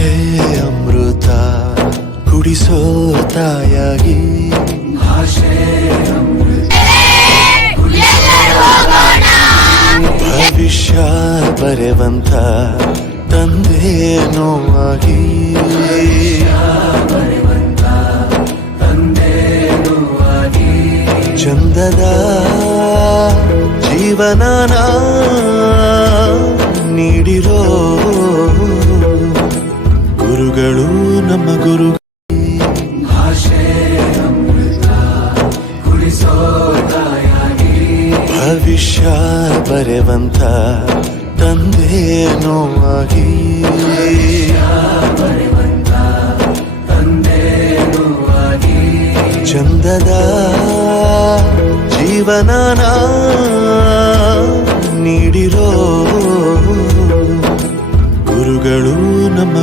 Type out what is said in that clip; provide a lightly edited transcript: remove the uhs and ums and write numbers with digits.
ಭಾಷೆ ಅಮೃತ ಕುಡಿಸೋ ತಾಯಾಗಿ ಭವಿಷ್ಯ ಬರೆವಂತ ತಂದೆ ನೋವಾಗಿ ಚಂದದ ಜೀವನನ ನೀಡಿರೋ ಗುರುಗಳು ನಮ್ಮ ಗುರು ಭವಿಷ್ಯ ಬರೆವಂತ ತಂದೆ ನೋವಾಗಿ ಚಂದದ ಜೀವನನ ನೀಡಿರೋ ಗುರುಗಳು ನಮ್ಮ